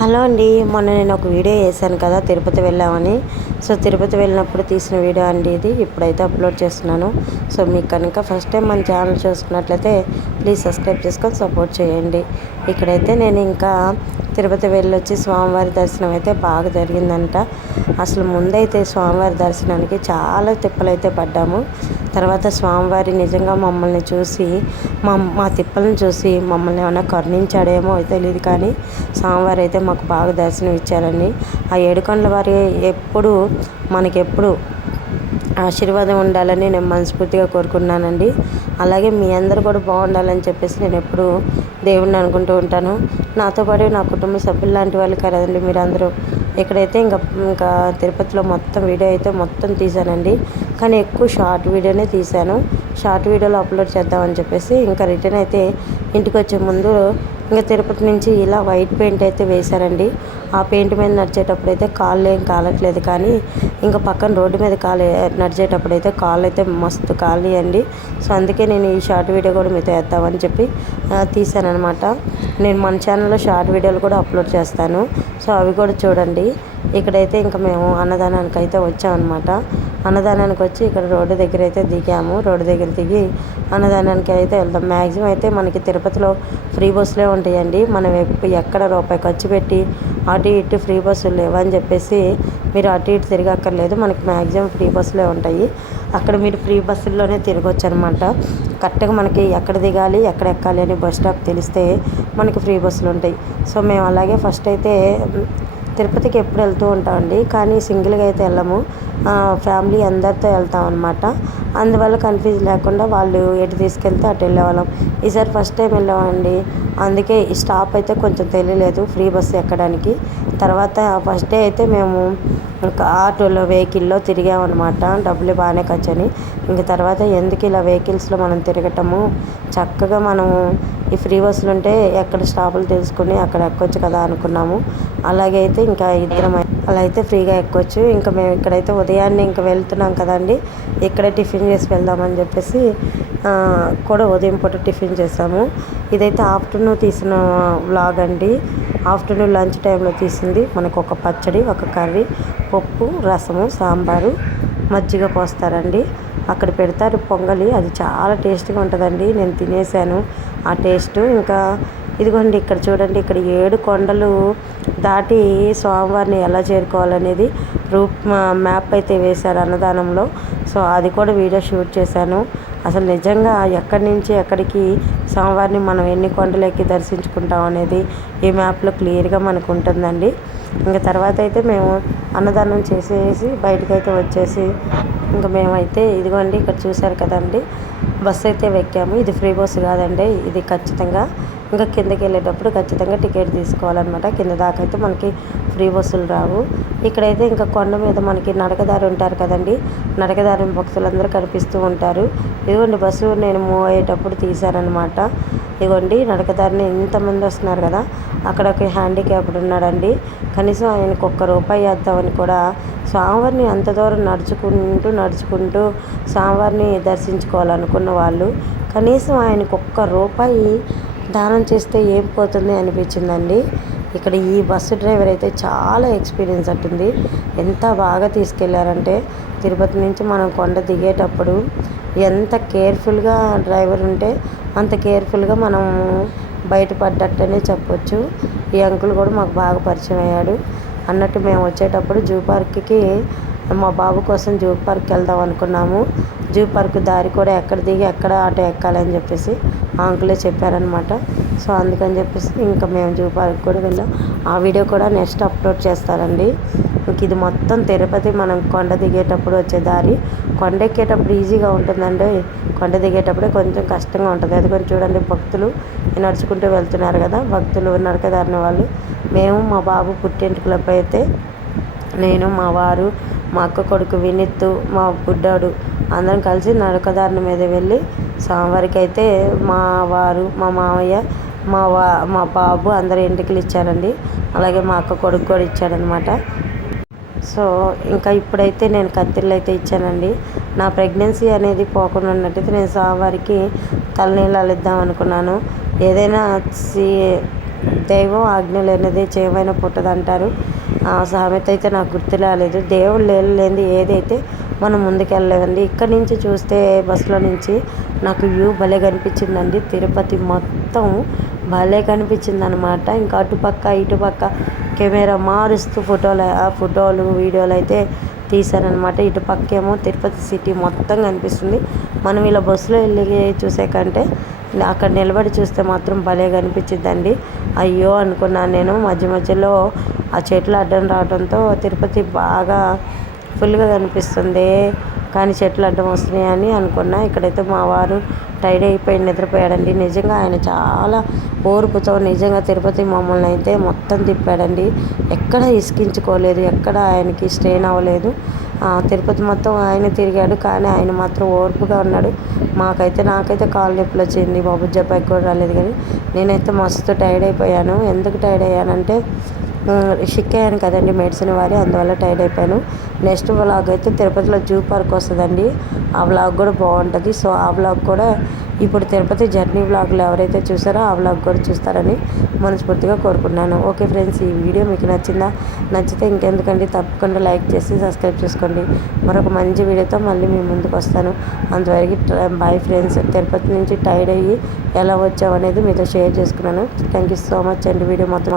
Hello అండి. మొన్న నేను ఒక వీడియో చేశాను కదా తిరుపతి వెళ్ళామని. సో తిరుపతి వెళ్ళినప్పుడు తీసిన వీడియో అండి ఇది. ఇప్పుడైతే అప్లోడ్ చేస్తున్నాను. సో మీకు కనుక ఫస్ట్ టైం మన ఛానల్ చూసుకున్నట్లయితే ప్లీజ్ సబ్స్క్రైబ్ చేసుకొని సపోర్ట్ చేయండి. ఇక్కడైతే నేను ఇంకా తిరుపతి వెళ్ళొచ్చి స్వామివారి దర్శనం అయితే బాగా జరిగిందంట. అసలు ముందైతే స్వామివారి దర్శనానికి చాలా తిప్పలైతే పడ్డాము. తర్వాత స్వామివారి నిజంగా మమ్మల్ని చూసి మా తిప్పలను చూసి మమ్మల్ని ఏమైనా కరుణించాడేమో తెలియదు, కానీ స్వామివారి అయితే మాకు బాగా దర్శనం ఇచ్చారండి. ఆ ఏడుకొండల వారి ఎప్పుడు మనకెప్పుడు ఆశీర్వాదం ఉండాలని నేను మనస్ఫూర్తిగా కోరుకున్నానండి. అలాగే మీ అందరూ కూడా బాగుండాలని చెప్పేసి నేను ఎప్పుడు దేవుణ్ణి అనుకుంటూ ఉంటాను. నాతో పాటు నా కుటుంబ సభ్యులు లాంటి వాళ్ళు కదండి మీరందరూ. ఇక్కడైతే ఇంకా తిరుపతిలో మొత్తం వీడియో అయితే మొత్తం తీశానండి, కానీ ఎక్కువ షార్ట్ వీడియోనే తీశాను. షార్ట్ వీడియోలో అప్లోడ్ చేద్దామని చెప్పేసి ఇంకా రిటర్న్ అయితే ఇంటికి వచ్చే ముందు ఇంకా తిరుపతి నుంచి ఇలా వైట్ పెయింట్ అయితే వేశారండి. ఆ పెయింట్ మీద నడిచేటప్పుడు అయితే కాళ్ళు ఏం కాలట్లేదు, కానీ ఇంకా పక్కన రోడ్డు మీద నడిచేటప్పుడు అయితే కాళ్ళు అయితే మస్తు కాలియండి. సో అందుకే నేను ఈ షార్ట్ వీడియో కూడా మీతో వేద్దామని చెప్పి తీశానమాట. నేను మన ఛానల్లో షార్ట్ వీడియోలు కూడా అప్లోడ్ చేస్తాను, సో అవి కూడా చూడండి. ఇక్కడైతే ఇంకా మేము అన్నదానానికి అయితే వచ్చామన్నమాట. అన్నదానానికి వచ్చి ఇక్కడ రోడ్డు దగ్గర అయితే దిగాము. రోడ్డు దగ్గర దిగి అన్నదానానికి అయితే వెళ్దాం. మ్యాక్సిమం అయితే మనకి తిరుపతిలో ఫ్రీ బస్సులే ఉంటాయండి. మనం ఎక్కడ రూపాయి ఖర్చు పెట్టి అటు ఇటు ఫ్రీ బస్సులు లేవని చెప్పేసి మీరు అటు ఇటు తిరగక్కర్లేదు. మనకి మ్యాక్సిమం ఫ్రీ బస్సులే ఉంటాయి. అక్కడ మీరు ఫ్రీ బస్సుల్లోనే తిరగొచ్చు అనమాట. కరెక్ట్గా మనకి ఎక్కడ దిగాలి ఎక్కడ ఎక్కాలి అని బస్ స్టాప్ తెలిస్తే మనకి ఫ్రీ బస్సులు ఉంటాయి. సో మేము అలాగే ఫస్ట్ అయితే తిరుపతికి ఎప్పుడు వెళ్తూ ఉంటామండి, కానీ సింగిల్గా అయితే వెళ్ళము. ఫ్యామిలీ అందరితో వెళ్తాం అనమాట. అందువల్ల కన్ఫ్యూజ్ లేకుండా వాళ్ళు ఎటు తీసుకెళ్తే అటు వెళ్ళేవాళ్ళం. ఈసారి ఫస్ట్ టైం వెళ్ళామండి, అందుకే ఈ స్టాప్ అయితే కొంచెం తెలియలేదు ఫ్రీ బస్సు ఎక్కడానికి. తర్వాత ఫస్ట్ డే అయితే మేము ఇంకా ఆటోలో వెహికల్లో తిరిగామన్నమాట. డబ్బులు బాగానే ఖర్చని. ఇంక తర్వాత ఎందుకు ఇలా వెహికల్స్లో మనం తిరగటము, చక్కగా మనము ఈ ఫ్రీ బస్సులు ఉంటే ఎక్కడ స్టాపులు తెలుసుకుని అక్కడ ఎక్కొచ్చు కదా అనుకున్నాము. అలాగే అయితే ఇంకా ఇద్దరం అలా అయితే ఫ్రీగా ఎక్కొచ్చు. ఇంకా మేము ఇక్కడైతే ఉదయాన్నే ఇంకా వెళ్తున్నాం కదండి, ఇక్కడే టిఫిన్ చేసి వెళ్దామని చెప్పేసి కూడా ఉదయం పూట టిఫిన్ చేసాము. ఇదైతే ఆఫ్టర్నూన్ తీసిన వ్లాగ్ అండి. ఆఫ్టర్నూన్ లంచ్ టైంలో తీసింది. మనకు ఒక పచ్చడి, ఒక కర్రీ, పప్పు, రసము, సాంబారు, మజ్జిగ పోస్తారండి. అక్కడ పెడతారు పొంగలి, అది చాలా టేస్ట్గా ఉంటుందండి. నేను తినేసాను ఆ టేస్ట్. ఇంకా ఇదిగోండి ఇక్కడ చూడండి, ఇక్కడ 7 కొండలు దాటి స్వామివారిని ఎలా చేరుకోవాలనేది మ్యాప్ అయితే వేశారు అన్నదానంలో. సో అది కూడా వీడియో షూట్ చేశాను. అసలు నిజంగా ఎక్కడి నుంచి ఎక్కడికి స్వామివారిని మనం ఎన్ని కొండలు ఎక్కి దర్శించుకుంటాం అనేది ఈ మ్యాప్లో క్లియర్గా మనకు ఉంటుందండి. ఇంకా తర్వాత అయితే మేము అన్నదానం చేసేసి బయటకు అయితే వచ్చేసి ఇంకా మేమైతే ఇదిగోండి ఇక్కడ చూశారు కదండి, బస్సు అయితే ఎక్కాము. ఇది ఫ్రీ బస్సు కాదండి, ఇది ఖచ్చితంగా ఇంకా కిందకి వెళ్ళేటప్పుడు ఖచ్చితంగా టికెట్ తీసుకోవాలన్నమాట. కింద దాకా అయితే మనకి ఫ్రీ బస్సులు రావు. ఇక్కడైతే ఇంకా కొండ మీద మనకి నడకదారి ఉంటారు కదండి, నడకదారి భక్తులందరూ కనిపిస్తూ ఉంటారు. ఇదిగోండి బస్సు నేను మూవ్ అయ్యేటప్పుడు తీశారనమాట. ఇదిగోండి నడకదారిని ఇంతమంది వస్తున్నారు కదా, అక్కడ ఒక హ్యాండిక్యాప్డ్ ఉన్నాడండి. కనీసం ఆయనకు ₹1 వేద్దామని కూడా స్వామివారిని అంత దూరం నడుచుకుంటూ స్వామివారిని దర్శించుకోవాలనుకున్న వాళ్ళు కనీసం ఆయనకు ₹1 దానం చేస్తే ఏం పోతుంది అనిపించిందండి. ఇక్కడ ఈ బస్సు డ్రైవర్ అయితే చాలా ఎక్స్పీరియన్స్ ఉంటుంది. ఎంత బాగా తీసుకెళ్లారంటే తిరుపతి నుంచి మనం కొండ దిగేటప్పుడు ఎంత కేర్ఫుల్గా డ్రైవర్ ఉంటే అంత కేర్ఫుల్గా మనం బయటపడ్డట్టనే చెప్పొచ్చు. ఈ అంకుల్ కూడా మాకు బాగా పరిచయం అయ్యాడు. అన్నట్టు మేము వచ్చేటప్పుడు జూ పార్క్కి మా బాబు కోసం జూ పార్క్కి వెళ్దాం అనుకున్నాము. జూ పార్క్ దారి కూడా ఎక్కడ దిగి ఎక్కడ ఆటో ఎక్కాలని చెప్పేసి ఆ అంకులే చెప్పారనమాట. సో అందుకని చెప్పేసి ఇంకా మేము జూ పార్క్ కూడా వెళ్ళాం. ఆ వీడియో కూడా నెక్స్ట్ అప్లోడ్ చేస్తారండి. ఇంక ఇది మొత్తం తిరుపతి మనం కొండ దిగేటప్పుడు వచ్చే దారి. కొండ ఎక్కేటప్పుడు ఈజీగా ఉంటుందండి, కొండ దిగేటప్పుడే కొంచెం కష్టంగా ఉంటుంది. అది కొంచెం చూడండి, భక్తులు నడుచుకుంటూ వెళ్తున్నారు కదా, భక్తులు నడకదారిన వాళ్ళు. మేము మా బాబు పుట్టింటికలపై అయితే నేను, మా వారు, మా అక్క కొడుకు వినీత్, మా బుడ్డాడు అందరం కలిసి నడకదారిన మీద వెళ్ళి స్వామివారికి అయితే మా వారు, మా మామయ్య, మా బాబు అందరూ ఎంటికలు ఇచ్చారండి. అలాగే మా అక్క కొడుకు కూడా ఇచ్చాడనమాట. సో ఇంకా ఇప్పుడైతే నేను కత్తిర్లు అయితే ఇచ్చానండి. నా ప్రెగ్నెన్సీ అనేది పోకుండా ఉన్నట్టయితే నేను స్వామివారికి తలనీలాలు ఇద్దాం అనుకున్నాను. ఏదైనా దైవం ఆజ్ఞ లేనిదే చేయమైనా పుట్టదు అంటారు. ఆ సామెత అయితే నాకు గుర్తు రాలేదు. దేవుడు లేనిది ఏదైతే మనం ముందుకెళ్ళలేదండి. ఇక్కడి నుంచి చూస్తే బస్సులో నుంచి నాకు వ్యూ భలే కనిపించిందండి. తిరుపతి మొత్తం భలే కనిపించింది అనమాట. ఇంకా అటుపక్క ఇటుపక్క కెమెరా మారుస్తూ ఫోటోలు వీడియోలు అయితే తీశారనమాట. ఇటు పక్కేమో తిరుపతి సిటీ మొత్తం కనిపిస్తుంది. మనం ఇలా బస్సులో వెళ్ళి చూసే కంటే అక్కడ నిలబడి చూస్తే మాత్రం భలే కనిపించిద్దండి. అయ్యో అనుకున్నాను నేను. మధ్య మధ్యలో ఆ చెట్లు అడ్డం రావడంతో తిరుపతి బాగా ఫుల్గా కనిపిస్తుంది, కానీ చెట్లు అడ్డం వస్తున్నాయి అని అనుకున్నా. ఇక్కడైతే మా వారు టైడ్ అయిపోయి నిద్రపోయాడండి. నిజంగా ఆయన చాలా ఓర్పుతో నిజంగా తిరుపతి మమ్మల్ని అయితే మొత్తం తిప్పాడండి. ఎక్కడ ఇసికించుకోలేదు, ఎక్కడ ఆయనకి స్ట్రెయిన్ అవ్వలేదు. తిరుపతి మొత్తం ఆయన తిరిగాడు, కానీ ఆయన మాత్రం ఓర్పుగా ఉన్నాడు. నాకైతే కాళ్ళు నొప్పులు వచ్చింది. మా బుజ్జపైకి కూడా రాలేదు, కానీ నేనైతే మస్తు టైర్డ్ అయిపోయాను. ఎందుకు టైర్డ్ అయ్యానంటే షిక్ అయ్యాను కదండి మెడిసిన్ వారి, అందువల్ల టైర్డ్ అయిపోయాను. నెక్స్ట్ వ్లాగ్ అయితే తిరుపతిలో జూ పార్క్ వస్తుందండి. ఆ వ్లాగ్ కూడా బాగుంటుంది. సో ఆ వ్లాగ్ కూడా ఇప్పుడు తిరుపతి జర్నీ వ్లాగ్లు ఎవరైతే చూసారో ఆ వ్లాగ్ కూడా చూస్తారని మనస్ఫూర్తిగా కోరుకున్నాను. ఓకే ఫ్రెండ్స్, ఈ వీడియో మీకు నచ్చిందా? నచ్చితే ఇంకెందుకండి, తప్పకుండా లైక్ చేసి సబ్స్క్రైబ్ చేసుకోండి. మరొక మంచి వీడియోతో మళ్ళీ మీ ముందుకు వస్తాను. అంతవరకు బాయ్ ఫ్రెండ్స్. తిరుపతి నుంచి టైర్డ్ అయ్యి ఎలా వచ్చామనేది మీతో షేర్ చేసుకున్నాను. థ్యాంక్ యూ సో మచ్ అండి. వీడియో మొత్తం